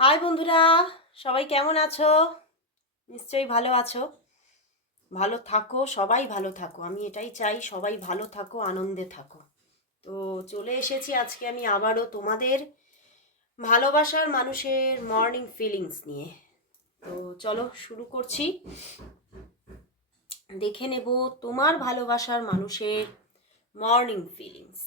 High বন্ধুরা, সবাই কেমন আছো? নিশ্চয়ই ভালো আছো। ভালো থাকো, সবাই ভালো থাকো। আমি এটাই চাই, সবাই ভালো থাকো, আনন্দে থাকো। তো চলে এসেছি আজকে আমি আবারও তোমাদের ভালোবাসার মানুষের মর্নিং ফিলিংস নিয়ে। তো চলো শুরু করছি। দেখে নেব তোমার ভালোবাসার মানুষের মর্নিং ফিলিংস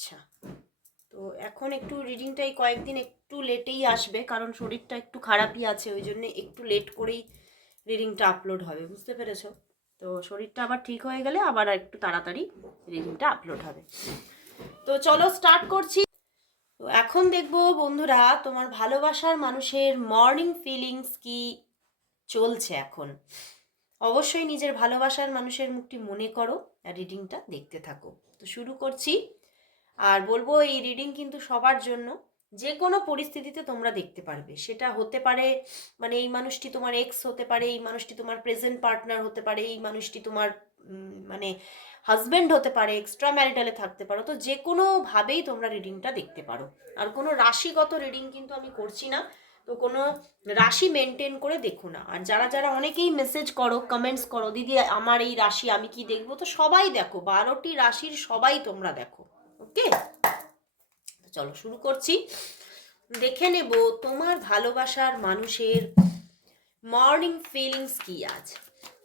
আচ্ছা। তো এখন একটু রিডিংটা এই কয়েকদিন একটু লেটেই আসবে, কারণ শরীরটা একটু খারাপই আছে, ওই জন্য একটু লেট করেই রিডিংটা আপলোড হবে, বুঝতে পেরেছ? তো শরীরটা আবার ঠিক হয়ে গেলে আবার একটু তাড়াতাড়ি রিডিংটা আপলোড হবে। তো চলো স্টার্ট করছি। তো এখন দেখব বন্ধুরা, তোমার ভালোবাসার মানুষের মর্নিং ফিলিংস কি চলছে এখন? অবশ্যই নিজের ভালোবাসার মানুষের মুখটি মনে করো আর রিডিংটা দেখতে থাকো। তো শুরু করছি। আর বলব এই রিডিং কিন্তু সবার জন্য যে কোনো পরিস্থিতিতে তোমরা দেখতে পারবে। সেটা হতে পারে মানে এই মানুষটি তোমার এক্স হতে পারে, এই মানুষটি তোমার প্রেজেন্ট পার্টনার হতে পারে, এই মানুষটি তোমার মানে হাজব্যান্ড হতে পারে এক্সট্রা ম্যারিটালে থাকতে পারো। তো যে কোনোভাবেই তোমরা রিডিংটা দেখতে পারো। আর কোনো রাশিগত রিডিং কিন্তু আমি করছি না। তো কোনো রাশি মেনটেন করে দেখো না। আর যারা যারা অনেকেই মেসেজ করো কমেন্টস করো, দিদি, আমার এই রাশি, আমি কি দেখব? তো সবাই দেখো। বারোটি রাশির সবাই তোমরা দেখো। ওকে চলো শুরু করছি। দেখে নেব তোমার ভালোবাসার মানুষের মর্নিং ফিলিংস কি আজ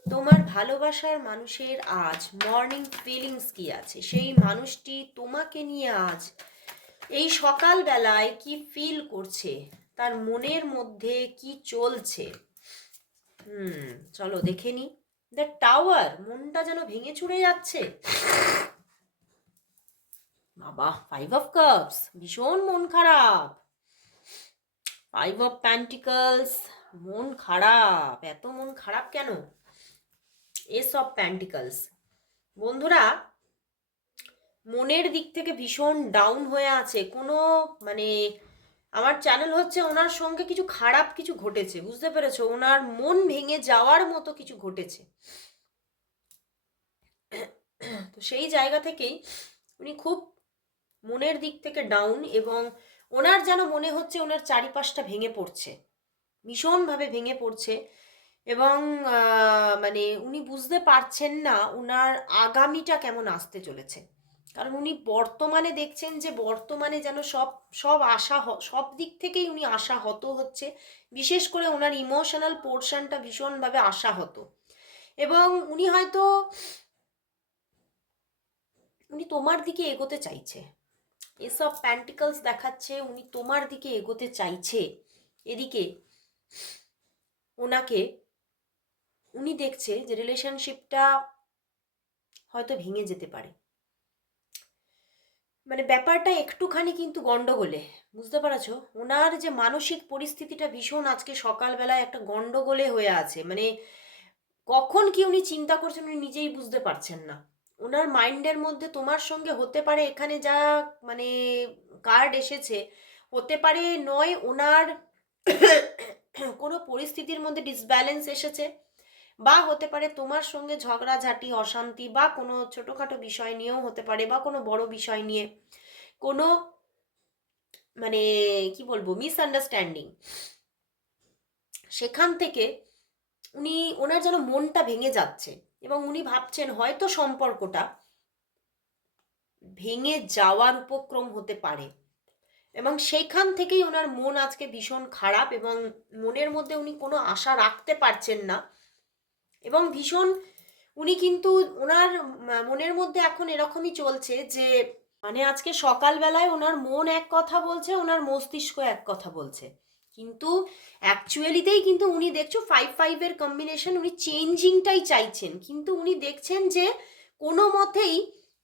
তোমার ভালোবাসার মানুষের আজ মর্নিং ফিলিংস কি আছে? সেই মানুষটি তোমাকে নিয়ে আজ এই সকালবেলায় কি ফিল করছে? তার মনের মধ্যে কি চলছে? হুম, চলো দেখে নি। দ্য টাওয়ার মনটা যেন ভেঙে চুরে যাচ্ছে। বাবা ফাইভ অফ কাপস ভীষণ মন খারাপ। ফাইভ অফ প্যান্টিকলস মন খারাপ, এত মন খারাপ কেন? এস অফ প্যান্টিকলস বন্ধুরা, মনের দিক থেকে ভীষণ ডাউন হয়ে আছে, কোনো মানে আমার চ্যানেল হচ্ছে ওনার সঙ্গে কিছু খারাপ কিছু ঘটেছে, বুঝতে পেরেছ? ওনার মন ভেঙে যাওয়ার মতো কিছু ঘটেছে। তো সেই জায়গা থেকেই উনি খুব মনের দিক থেকে ডাউন এবং ওনার যেন মনে হচ্ছে ওনার চারিপাশটা ভেঙে পড়ছে, ভীষণভাবে ভেঙে পড়ছে এবং মানে উনি বুঝতে পারছেন না ওনার আগামীটা কেমন আসতে চলেছে। কারণ উনি বর্তমানে দেখছেন যে বর্তমানে যেন সব সব আশা সব দিক থেকেই উনি আশাহত হচ্ছে, বিশেষ করে ওনার ইমোশনাল পোর্শনটা ভীষণভাবে আশাহত। এবং উনি হয়তো, উনি তোমার দিকে এগোতে চাইছে। এসব প্যান্টিকলস দেখাচ্ছে, উনি তোমার দিকে এগোতে চাইছে। এদিকে ওনাকে, উনি দেখছে যে রিলেশনশিপটা হয়তো ভেঙে যেতে পারে। মানে ব্যাপারটা একটুখানি কিন্তু গন্ডগোলে, বুঝতে পারছ? ওনার যে মানসিক পরিস্থিতিটা ভীষণ আজকে সকালবেলায় একটা গন্ডগোলে হয়ে আছে। মানে কখন কি উনি চিন্তা করছেন উনি নিজেই বুঝতে পারছেন না। ওনার মাইন্ডের মধ্যে তোমার সঙ্গে হতে পারে, এখানে যা মানে কার্ড এসেছে, হতে পারে নয় ওনার কোনো পরিস্থিতির মধ্যে ডিসব্যালেন্স এসেছে, বা হতে পারে তোমার সঙ্গে ঝগড়াঝাটি, অশান্তি, বা কোনো ছোটোখাটো বিষয় নিয়েও হতে পারে, বা কোনো বড় বিষয় নিয়ে, কোনো মানে কি বলব মিসআন্ডারস্ট্যান্ডিং সেখান থেকে উনি, ওনার যেন মনটা ভেঙে যাচ্ছে এবং উনি ভাবছেন হয়তো সম্পর্কটা ভেঙে যাওয়ার উপক্রম হতে পারে। এবং সেইখান থেকেই ওনার মন আজকে ভীষণ খারাপ এবং মনের মধ্যে উনি কোনো আশা রাখতে পারছেন না। এবং ভীষণ উনি কিন্তু ওনার মনের মধ্যে এখন এরকমই চলছে যে মানে আজকে সকালবেলায় ওনার মন এক কথা বলছে, ওনার মস্তিষ্ক এক কথা বলছে। কিন্তু অ্যাকচুয়ালিতেই কিন্তু উনি দেখছ ফাইভ ফাইভের কম্বিনেশন উনি চেঞ্জিংটাই চাইছেন। কিন্তু উনি দেখছেন যে কোনো মতেই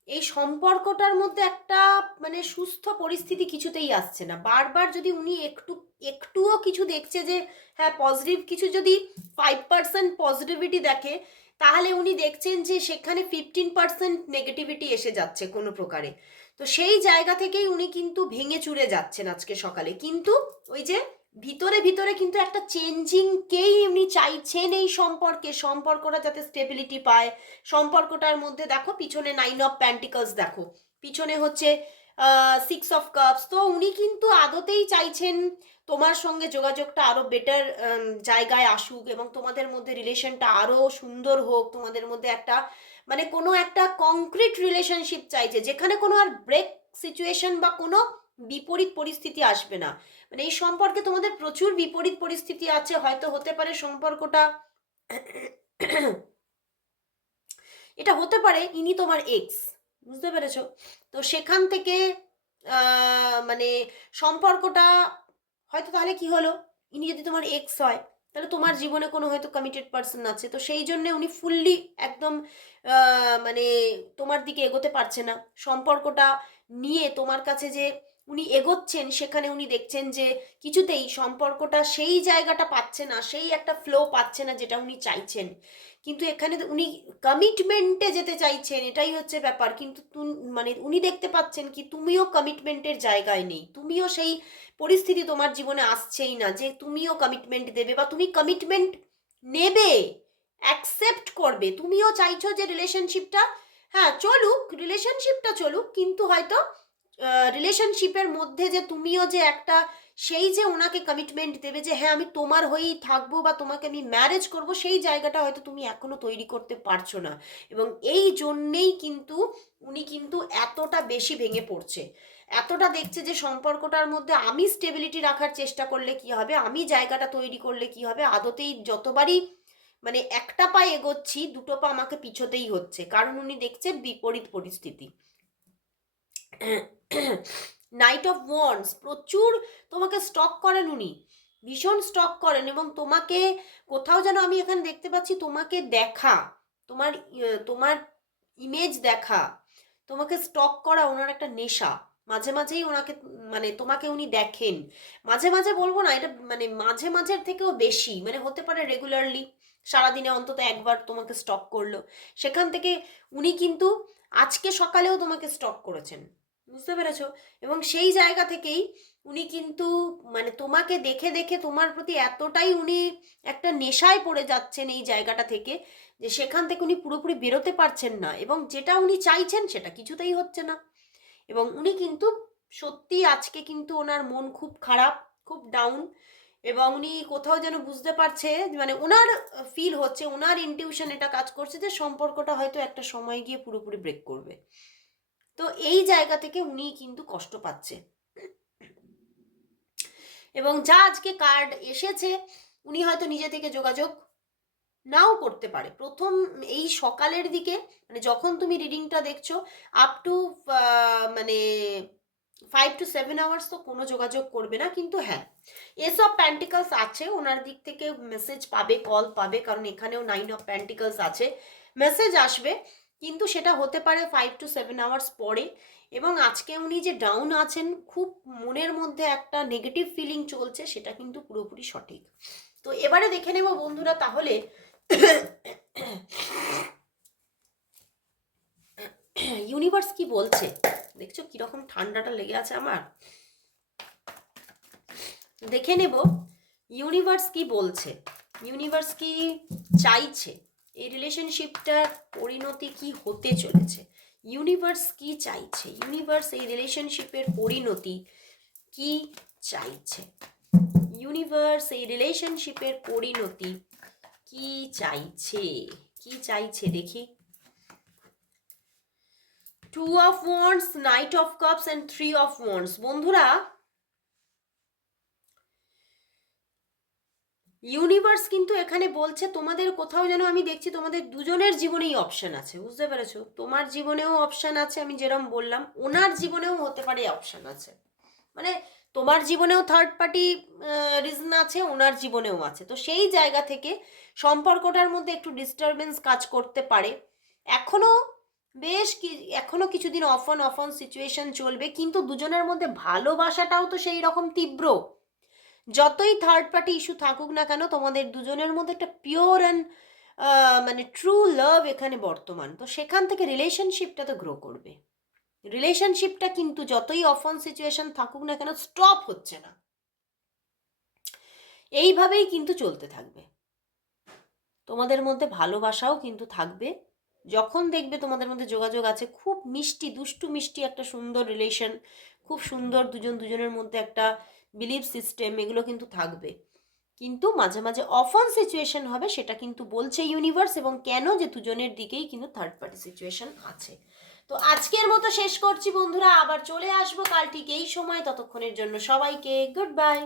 এই সম্পর্কটার মধ্যে একটা মানে সুস্থ পরিস্থিতি কিছুতেই আসছে না। বারবার যদি উনি একটু, একটুও কিছু দেখছে যে হ্যাঁ পজিটিভ কিছু যদি ফাইভ পার্সেন্ট পজিটিভিটি দেখে, তাহলে উনি দেখছেন যে সেখানে ফিফটিন পার্সেন্ট নেগেটিভিটি এসে যাচ্ছে কোনো প্রকারে। তো সেই জায়গা থেকেই উনি কিন্তু ভেঙে চুরে যাচ্ছেন আজকে সকালে। কিন্তু ওই যে ভিতরে ভিতরে কিন্তু একটা চেঞ্জিংকেই উনি চাইছেন এই সম্পর্কে। সম্পর্কটা যাতে স্টেবিলিটি পায়। সম্পর্কটার মধ্যে দেখো, পিছনে নাইন অফ প্যান্টিকলস দেখো। পিছনে হচ্ছে সিক্স অফ কাপস তো উনি কিন্তু আদতেই চাইছেন তোমার সঙ্গে যোগাযোগটা আরও বেটার জায়গায় আসুক এবং তোমাদের মধ্যে রিলেশনটা আরও সুন্দর হোক। তোমাদের মধ্যে একটা মানে কোনো একটা কংক্রিট রিলেশনশিপ চাইছে। যেখানে কোনো আর ব্রেক সিচুয়েশন বা কোনো বিপরীত পরিস্থিতি আসবে না। মানে এই সম্পর্কে তোমাদের প্রচুর বিপরীত পরিস্থিতি আছে, হয়তো হতে পারে সম্পর্কটা এটা হতে পারে ইনি তোমার এক্স বুঝতে পেরেছ? তো সেখান থেকে মানে সম্পর্কটা, হয়তো তাহলে কি হলো? ইনি যদি তোমার এক্স হয়, তাহলে তোমার জীবনে কোনো হয়তো কমিটেড পার্সন আছে, তো সেই জন্য উনি ফুললি একদম মানে তোমার দিকে এগোতে পারছে না। সম্পর্কটা নিয়ে তোমার কাছে যে উনি এগোচ্ছেন, সেখানে উনি দেখছেন যে কিছুতেই সম্পর্কটা সেই জায়গাটা পাচ্ছে না, সেই একটা ফ্লো পাচ্ছে না যেটা উনি চাইছেন। কিন্তু এখানে উনি কমিটমেন্টে যেতে চাইছেন, এটাই হচ্ছে ব্যাপার। কিন্তু মানে উনি দেখতে পাচ্ছেন কি তুমিও কমিটমেন্টের জায়গায় নেই। তুমিও সেই পরিস্থিতি তোমার জীবনে আসছেই না যে তুমিও কমিটমেন্ট দেবে বা তুমি কমিটমেন্ট নেবে অ্যাকসেপ্ট করবে। তুমিও চাইছো যে রিলেশনশিপটা হ্যাঁ চলুক রিলেশনশিপটা চলুক, কিন্তু হয়তো রিলেশনশিপের মধ্যে যে তুমিও যে একটা সেই যে ওনাকে কমিটমেন্ট দেবে যে হ্যাঁ আমি তোমার হয়েই থাকব বা তোমাকে আমি ম্যারেজ করব, সেই জায়গাটা হয়তো তুমি এখনও তৈরি করতে পারছ না। এবং এই জন্যেই কিন্তু উনি কিন্তু এতটা বেশি ভেঙে পড়ছে। এতটা দেখছে যে সম্পর্কটার মধ্যে আমি স্টেবিলিটি রাখার চেষ্টা করলে কি হবে, আমি জায়গাটা তৈরি করলে কি হবে, আদতেই যতবারই মানে একটা পা এগোচ্ছি, দুটো পা আমাকে পিছোতেই হচ্ছে। কারণ উনি দেখছে বিপরীত পরিস্থিতি। নাইট অফ ওয়ান্স প্রচুর তোমাকে স্টক করেন উনি ভীষণ স্টক করেন এবং তোমাকে কোথাও যেন আমি এখানে দেখতে পাচ্ছি তোমাকে দেখা তোমার ইয়ে, তোমার ইমেজ দেখা তোমাকে স্টক করা ওনার একটা নেশা মাঝে মাঝেই ওনাকে মানে তোমাকে উনি দেখেন মাঝে মাঝে বলব না এটা মানে মাঝে মাঝের থেকেও বেশি মানে হতে পারে রেগুলারলি সারাদিনে অন্তত একবার তোমাকে স্টক করল সেখান থেকে উনি কিন্তু আজকে সকালেও তোমাকে স্টক করেছেন। বুঝতে পেরেছ? এবং সেই জায়গা থেকেই উনি কিন্তু মানে তোমাকে দেখে দেখে তোমার প্রতি এতটাই উনি একটা নেশায় পড়ে যাচ্ছেন এই জায়গাটা থেকে যে সেখান থেকে উনি পুরোপুরি বেরোতে পারছেন না এবং যেটা উনি চাইছেন সেটা কিছুতেই হচ্ছে না। এবং উনি কিন্তু সত্যি আজকে কিন্তু ওনার মন খুব খারাপ, খুব ডাউন এবং উনি কোথাও যেন বুঝতে পারছে মানে ওনার ফিল হচ্ছে, ওনার ইনটিউশন এটা কাজ করছে যে সম্পর্কটা হয়তো একটা সময় গিয়ে পুরোপুরি ব্রেক করবে। তো এই জায়গা থেকে উনি কিন্তু কষ্ট পাচ্ছে। এবং যা আজকে কার্ড এসেছে, উনি হয়তো নিজে থেকে যোগাযোগ নাও করতে পারে। প্রথম এই সকালের দিকে মানে যখন তুমি রিডিংটা দেখছ আপ টু মানে ফাইভ টু সেভেন আওয়ার্স তো কোনো যোগাযোগ করবে না, কিন্তু হ্যাঁ। এসব প্যান্টিকালস আছে, ওনার দিক থেকে মেসেজ পাবে কল পাবে, কারণ এখানেও নাইন অফ প্যান্টিকালস আছে। মেসেজ আসবে কিন্তু সেটা হতে পারে ফাইভ টু সেভেন আওয়ার্স পরে। এবং আজকে উনি যে ডাউন আছেন, খুব মনের মধ্যে একটা নেগেটিভ ফিলিং চলছে, সেটা কিন্তু পুরোপুরি সঠিক। তো এবারে দেখে নেব বন্ধুরা তাহলে ইউনিভার্স কি বলছে? দেখছ কীরকম ঠান্ডাটা লেগে আছে আমার? দেখে নেব ইউনিভার্স কি বলছে? ইউনিভার্স কি চাইছে? এই রিলেশনশিপটার পরিণতি কি হতে চলেছে? ইউনিভার্স কি চাইছে? ইউনিভার্স এই রিলেশনশিপের পরিণতি কি চাইছে? ইউনিভার্স এই রিলেশনশিপের পরিণতি কি চাইছে? কি চাইছে দেখি। Two of wands knight of cups and three of wands বন্ধুরা ইউনিভার্স কিন্তু এখানে বলছে তোমাদের কোথাও যেন আমি দেখছি তোমাদের দুজনের জীবনেই অপশান আছে, বুঝতে পেরেছ? তোমার জীবনেও অপশান আছে, আমি যেরকম বললাম, ওনার জীবনেও হতে পারে অপশান আছে। মানে তোমার জীবনেও থার্ড পার্টি রিজন আছে, ওনার জীবনেও আছে। তো সেই জায়গা থেকে সম্পর্কটার মধ্যে একটু ডিস্টারবেন্স কাজ করতে পারে। এখনও বেশ কি, এখনও কিছুদিন off on off on situation চলবে, কিন্তু দুজনের মধ্যে ভালোবাসাটাও তো সেই রকম তীব্র। যতই থার্ড পার্টি ইস্যু থাকুক না কেন, তোমাদের দুজনের মধ্যে একটা পিওর অ্যান্ড মানে ট্রু লাভ এখানে বর্তমান। তো সেখান থেকে রিলেশনশিপটা তো গ্রো করবে। রিলেশনশিপটা কিন্তু যতই অফ অন সিচুয়েশন থাকুক না কেন স্টপ হচ্ছে না। এইভাবেই কিন্তু চলতে থাকবে। তোমাদের মধ্যে ভালোবাসাও কিন্তু থাকবে। যখন দেখবে তোমাদের মধ্যে যোগাযোগ আছে, খুব মিষ্টি, দুষ্টু মিষ্টি একটা সুন্দর রিলেশন খুব সুন্দর দুজন দুজনের মধ্যে একটা বিলিভ সিস্টেম এগুলো কিন্তু থাকবে। কিন্তু মাঝে মাঝে অফন সিচুয়েশন হবে, সেটা কিন্তু বলছে ইউনিভার্স এবং কেন যে দুজনের দিকেই কিন্তু থার্ড পার্টি সিচুয়েশন আছে। তো আজকের মতো শেষ করছি বন্ধুরা, আবার চলে আসব কাল ঠিক এই সময়। ততক্ষণের জন্য সবাইকে গুড বাই